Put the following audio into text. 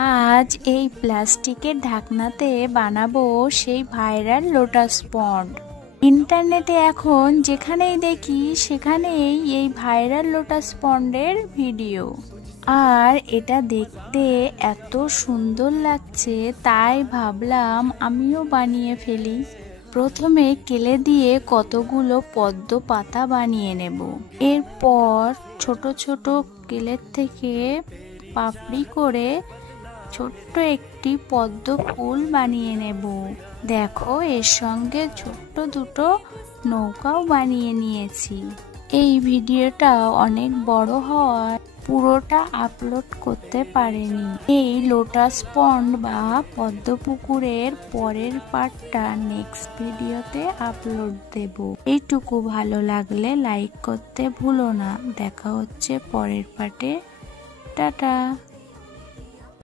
আজ এই প্লাস্টিকের ঢাকনাতে বানাবো সেই ভাইরাল লোটাস পন্ড। ইন্টারনেটে এখন যেখানেই দেখি সেখানেই এই ভাইরাল লোটাস পন্ডের ভিডিও। আর এটা দেখতে এত সুন্দর লাগছে, তাই ভাবলাম আমিও বানিয়ে ফেলি। প্রথমে কেলে দিয়ে কতগুলো পদ্ম পাতা বানিয়ে নেব। এরপর ছোট ছোট কেলের থেকে পাপড়ি করে ছোট্ট একটি পদ্ম ফুল বানিয়ে নেব। দেখো, এর সঙ্গে ছোট্ট দুটো নৌকাও বানিয়ে নিয়েছি। এই ভিডিওটা অনেক বড় হওয়ায় পুরোটা আপলোড করতে পারিনি। এই লোটাস পন্ড বা পদ্ম পুকুরের পরের পার্টটা নেক্সট ভিডিওতে আপলোড দেব। এইটুকু ভালো লাগলে লাইক করতে ভুলো না। দেখা হচ্ছে পরের পার্টে। টাটা।